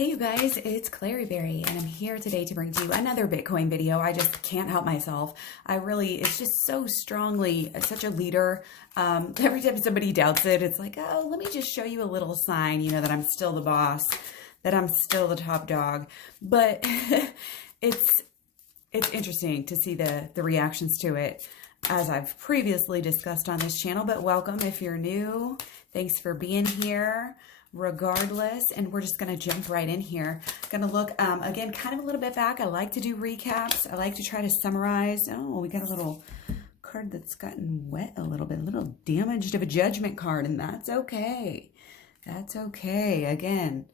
Hey you guys, it's Claryberry and I'm here today to bring to you another Bitcoin video. I just can't help myself. It's just so strongly, such a leader. Every time somebody doubts it, it's like, oh, let me just show you a little sign, that I'm still the boss, that I'm still the top dog. But it's interesting to see the reactions to it, as I've previously discussed on this channel. But welcome if you're new. Thanks for being here. Regardless, and we're just going to jump right in here. Going to look again kind of a little bit back. I like to do recaps. I like to try to summarize. Oh, we got a little card that's gotten wet a little bit, a little damaged of a judgment card, and that's okay. That's okay. Again,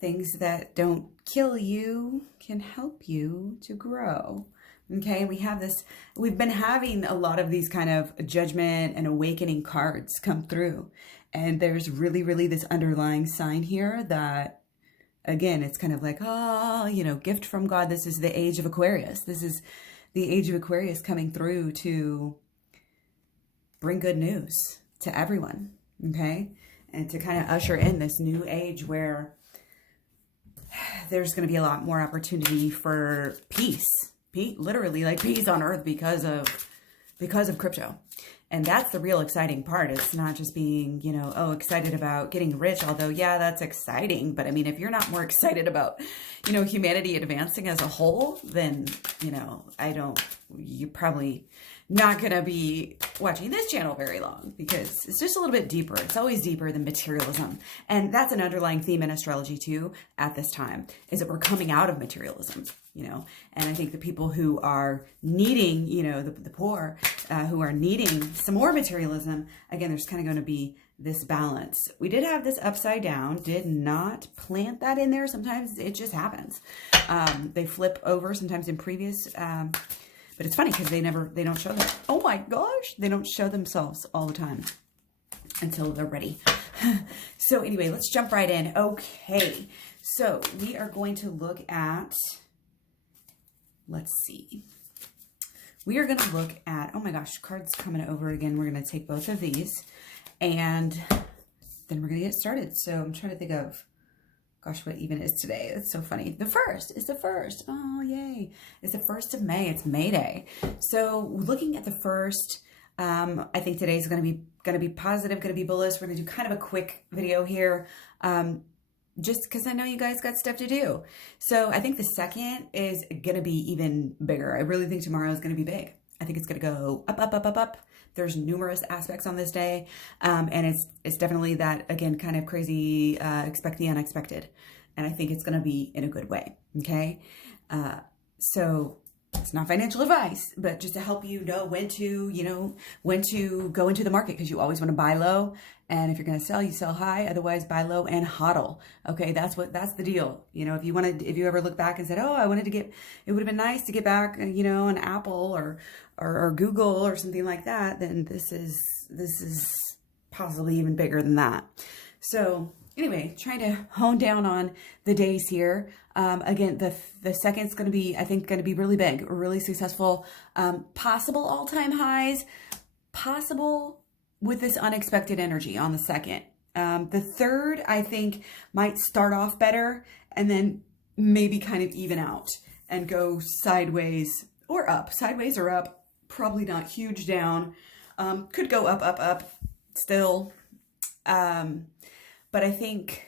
things that don't kill you can help you to grow. Okay, we've been having a lot of these kind of judgment and awakening cards come through. And there's really this underlying sign here that, again, it's kind of like, gift from God. This is the age of Aquarius. This is the age of Aquarius coming through to bring good news to everyone, okay? And to kind of usher in this new age where there's going to be a lot more opportunity for peace. Literally like peace on earth because of crypto. And that's the real exciting part. It's not just being, excited about getting rich, although, yeah, that's exciting. But I mean, if you're not more excited about, humanity advancing as a whole, then, you're probably not going to be watching this channel very long, because it's just a little bit deeper. It's always deeper than materialism. And that's an underlying theme in astrology too at this time, is that we're coming out of materialism, and I think the people who are needing, the poor, who are needing some more materialism, again, there's kind of going to be this balance. We did have this upside down, did not plant that in there. Sometimes it just happens. They flip over sometimes in previous, but it's funny because they don't show them. Oh my gosh, they don't show themselves all the time until they're ready. So anyway, let's jump right in. Okay, so we are going to look at, let's see. We are going to look at, oh my gosh, cards coming over again. We're going to take both of these and then we're going to get started. So I'm trying to think of, gosh, what even is today? That's so funny. The first is the first. Oh, yay. It's the 1st of May. It's May Day. So looking at the first, I think today's going to be positive, going to be bullish. We're going to do kind of a quick video here. Just because I know you guys got stuff to do. So I think the second is going to be even bigger. I really think tomorrow is going to be big. I think it's going to go up, up, up, up, up. There's numerous aspects on this day. And it's definitely that, again, kind of crazy, expect the unexpected. And I think it's going to be in a good way. Okay. So it's not financial advice, but just to help you know when to go into the market, because you always want to buy low. And if you're going to sell, you sell high. Otherwise, buy low and hodl. Okay, that's the deal. If you ever look back and said, oh, it would have been nice to get back, an Apple or Google or something like that, then this is possibly even bigger than that. So anyway, trying to hone down on the days here. Again, the second's going to be, I think, going to be really big, really successful, possible all-time highs, possible with this unexpected energy on the second. The third, I think, might start off better and then maybe kind of even out and go sideways or up. Sideways or up, probably not huge down. Could go up, up, up still. But I think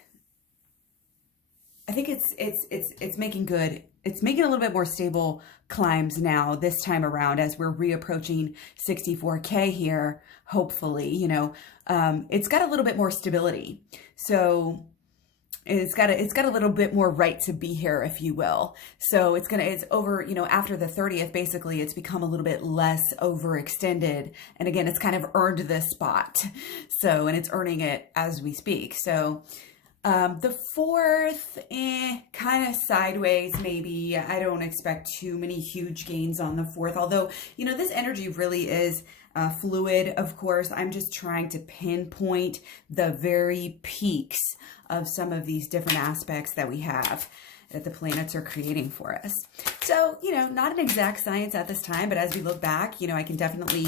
it's making good. It's making a little bit more stable climbs now this time around as we're reapproaching 64K here. Hopefully, it's got a little bit more stability. So it's got a little bit more right to be here, if you will. So it's over, after the 30th, basically it's become a little bit less overextended. And again, it's kind of earned this spot. So, and it's earning it as we speak. So, the fourth, kind of sideways, maybe. I don't expect too many huge gains on the fourth, although, this energy really is fluid, of course. I'm just trying to pinpoint the very peaks of some of these different aspects that we have that the planets are creating for us. So, not an exact science at this time, but as we look back, I can definitely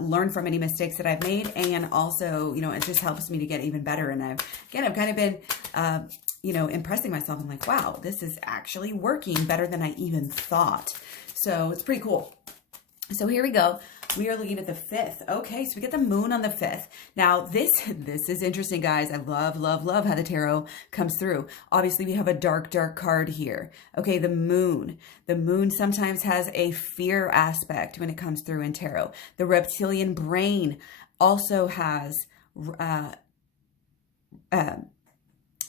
learn from any mistakes that I've made. And also, it just helps me to get even better. And I've kind of been you know, impressing myself. I'm like, wow, this is actually working better than I even thought. So it's pretty cool. So here we go. We are looking at the 5th. Okay, so we get the moon on the 5th. Now this is interesting, guys. I love how the tarot comes through. Obviously, we have a dark card here. Okay, the moon. The moon sometimes has a fear aspect when it comes through in tarot. The reptilian brain also has the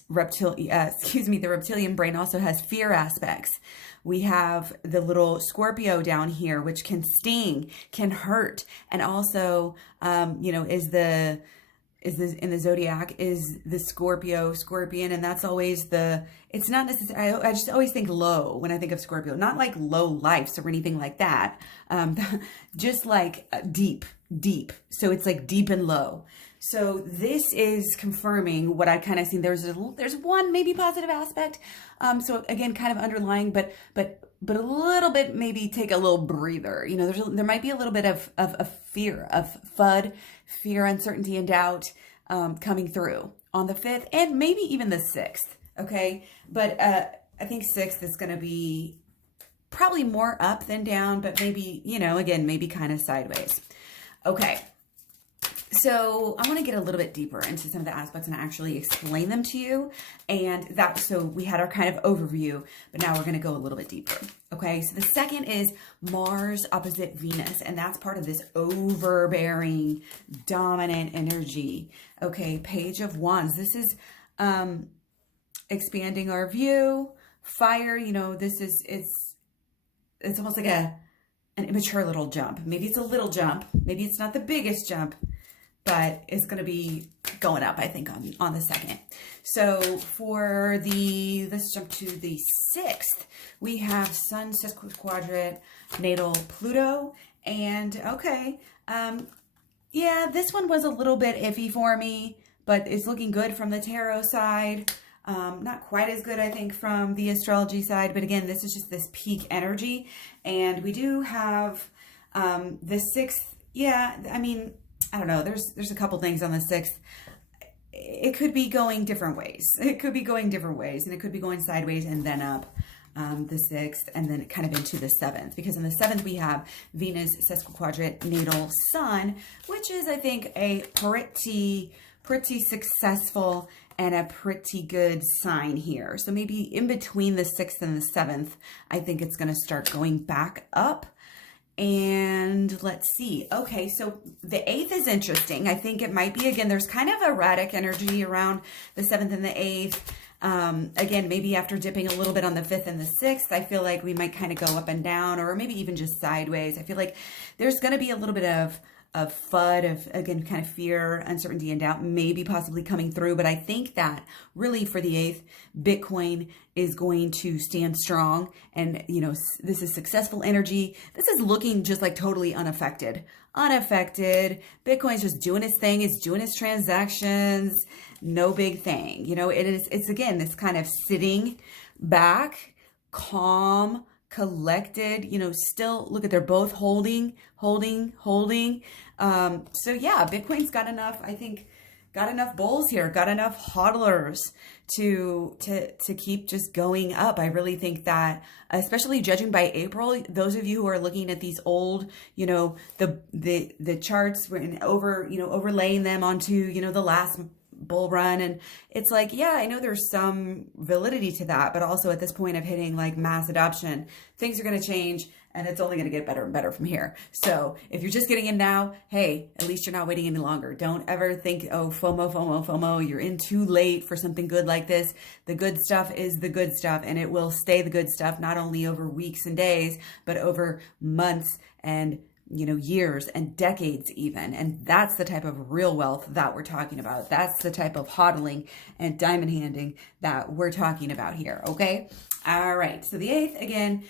reptilian brain also has fear aspects. We have the little Scorpio down here, which can sting, can hurt, and also, you know, in the zodiac is the Scorpion, and that's always it's not necessarily, I just always think low when I think of Scorpio, not like low lives or anything like that, just like deep. So it's like deep and low. So this is confirming what I kind of seen. There's one maybe positive aspect. So again, kind of underlying, but a little bit, maybe take a little breather. You know, there might be a little bit of fear, of FUD, fear, uncertainty, and doubt coming through on the 5th and maybe even the 6th. Okay. But I think 6th is going to be probably more up than down, but maybe, you know, again, maybe kind of sideways. Okay. So I want to get a little bit deeper into some of the aspects and actually explain them to you. And so we had our kind of overview, but now we're going to go a little bit deeper. Okay. So the second is Mars opposite Venus, and that's part of this overbearing, dominant energy. Okay. Page of Wands. This is expanding our view. Fire, you know, it's almost like an immature little jump. Maybe it's a little jump. Maybe it's not the biggest jump, but it's going to be going up, I think, on the 2nd. So for let's jump to the 6th, we have Sun sesquiquadrate natal Pluto. And okay, yeah, this one was a little bit iffy for me, but it's looking good from the tarot side. Not quite as good, I think, from the astrology side. But again, this is just this peak energy. And we do have the 6th. Yeah, I mean, I don't know. There's a couple things on the 6th. It could be going different ways. It could be going different ways. And it could be going sideways and then up the 6th and then kind of into the 7th. Because in the 7th, we have Venus sesquiquadrate natal Sun, which is, I think, a pretty successful and a pretty good sign here. So maybe in between the 6th and the 7th, I think it's going to start going back up. And let's see. Okay, so the 8th is interesting. I think it might be, again, there's kind of erratic energy around the 7th and the 8th. Again, maybe after dipping a little bit on the 5th and the 6th, I feel like we might kind of go up and down, or maybe even just sideways. I feel like there's going to be a little bit of FUD, of, again, kind of fear, uncertainty, and doubt, maybe possibly coming through. But I think that really for the 8th, Bitcoin is going to stand strong. And, you know, this is successful energy. This is looking just like totally unaffected. Bitcoin's just doing its thing. It's doing its transactions. No big thing. You know, it's again, this kind of sitting back, calm, collected, you know, still look at, they're both holding. So yeah, Bitcoin's got enough, I think, got enough bulls here, got enough hodlers to keep just going up. I really think that, especially judging by April, those of you who are looking at these old, you know, the charts and overlaying them onto, you know, the last bull run, and it's like, yeah, I know there's some validity to that, but also at this point of hitting like mass adoption, things are going to change, and it's only going to get better and better from here. So if you're just getting in now, hey, at least you're not waiting any longer. Don't ever think, oh, FOMO, you're in too late for something good like this. The good stuff is the good stuff, and it will stay the good stuff, not only over weeks and days, but over months and, you know, years and decades even. And that's the type of real wealth that we're talking about. That's the type of hodling and diamond handing that we're talking about here. Okay. All right. So the 8th, again,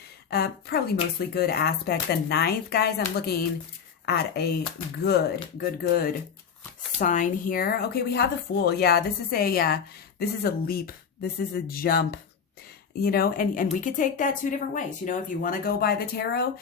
probably mostly good aspect. The 9th, guys, I'm looking at a good sign here. Okay. We have the Fool. Yeah. This is a leap. This is a jump. and we could take that two different ways. If you want to go by the tarot,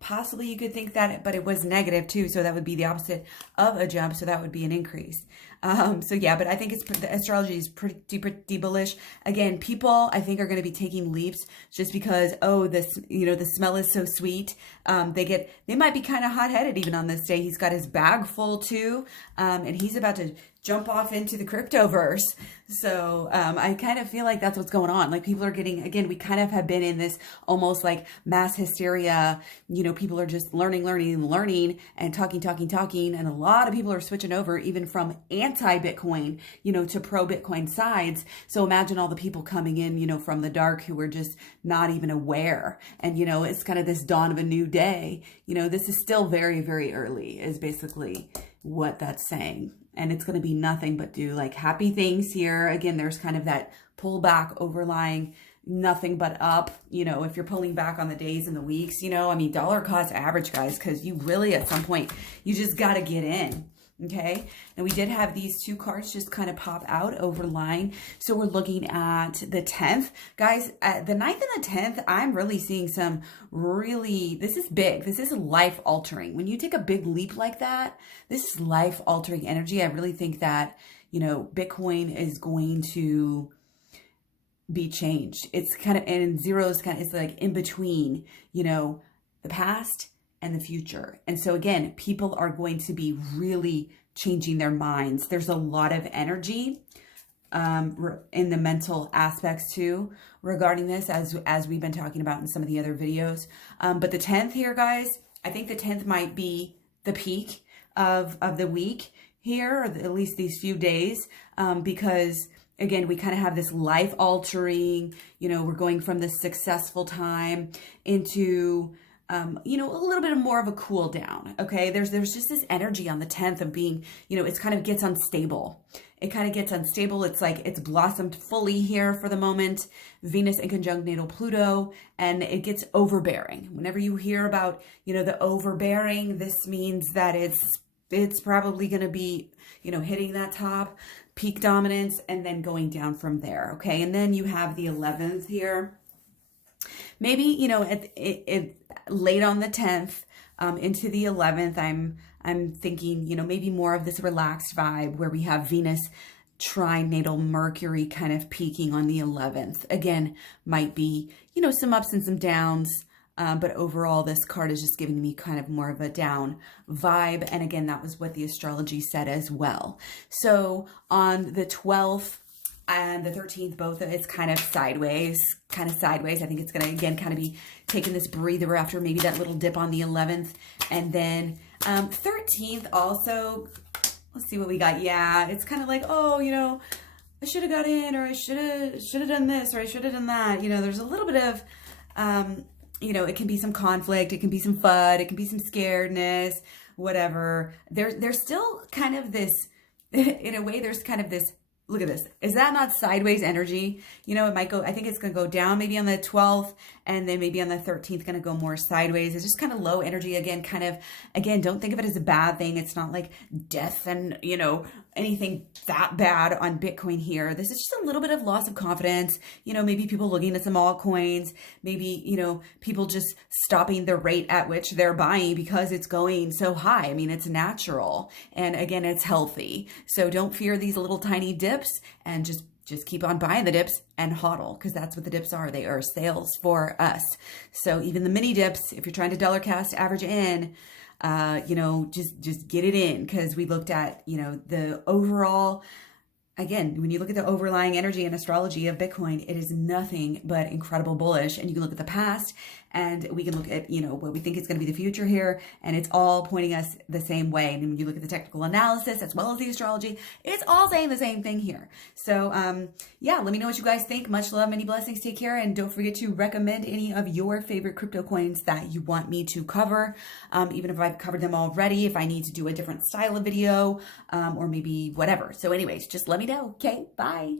possibly you could think that, but it was negative too. So that would be the opposite of a jump. So that would be an increase. So yeah, but I think the astrology is pretty bullish. Again, people I think are going to be taking leaps just because, the smell is so sweet. They might be kind of hot-headed even on this day. He's got his bag full too. And he's about to jump off into the cryptoverse. So I kind of feel like that's what's going on. Like people are getting, again, we kind of have been in this almost like mass hysteria. People are just learning and talking. And a lot of people are switching over even from anti-Bitcoin, to pro-Bitcoin sides. So imagine all the people coming in, from the dark who are just not even aware. And, it's kind of this dawn of a new day. This is still very, very early is basically what that's saying. And it's going to be nothing but do like happy things here. Again, there's kind of that pullback overlying nothing but up, if you're pulling back on the days and the weeks, dollar cost average, guys, because you really at some point, you just got to get in. Okay. And we did have these two cards just kind of pop out overlying. So we're looking at the 10th, guys, the 9th and the 10th. I'm really seeing some this is big. This is life altering. When you take a big leap like that, this is life altering energy. I really think that, Bitcoin is going to be changed. It's kind of, and zeros it's like in between, the past and the future. And so again, people are going to be really changing their minds. There's a lot of energy in the mental aspects too regarding this, as we've been talking about in some of the other videos. But the 10th here, guys, I think the 10th might be the peak of the week here, or at least these few days, because again, we kind of have this life altering, we're going from this successful time into a little bit more of a cool down. Okay. There's just this energy on the 10th of being, it kind of gets unstable. It kind of gets unstable. It's like it's blossomed fully here for the moment. Venus in conjunct natal Pluto, and it gets overbearing. Whenever you hear about, the overbearing, this means that it's probably going to be, hitting that top peak dominance and then going down from there. Okay. And then you have the 11th here. Maybe, late on the 10th, into the 11th, I'm thinking, maybe more of this relaxed vibe where we have Venus trine natal Mercury kind of peaking on the 11th. Again, might be, some ups and some downs. But overall, this card is just giving me kind of more of a down vibe. And again, that was what the astrology said as well. So on the 12th and the 13th, both, it's kind of sideways. I think it's going to, again, kind of be taking this breather after maybe that little dip on the 11th. And then 13th also, let's see what we got. Yeah, it's kind of like, I should have got in, or I should have done this, or I should have done that. There's a little bit of, it can be some conflict, it can be some FUD, it can be some scaredness, whatever. There's still kind of this, in a way, there's kind of this, look at this. Is that not sideways energy? It might go, I think it's going to go down maybe on the 12th, and then maybe on the 13th, going to go more sideways. It's just kind of low energy again, don't think of it as a bad thing. It's not like death and, anything that bad on Bitcoin here. This is just a little bit of loss of confidence. Maybe people looking at some altcoins, maybe, people just stopping the rate at which they're buying because it's going so high. I mean, it's natural. And again, it's healthy. So don't fear these little tiny dips, and just keep on buying the dips and hodl, because that's what the dips are. They are sales for us. So even the mini dips, if you're trying to dollar cost average in, just get it in, because we looked at, the overall, again, when you look at the overlying energy and astrology of Bitcoin, it is nothing but incredible bullish. And you can look at the past, and we can look at, what we think is going to be the future here. And it's all pointing us the same way. And when you look at the technical analysis as well as the astrology, it's all saying the same thing here. So, yeah, let me know what you guys think. Much love, many blessings. Take care. And don't forget to recommend any of your favorite crypto coins that you want me to cover. Even if I've covered them already, if I need to do a different style of video, or maybe whatever. So anyways, just let me know. Okay, bye.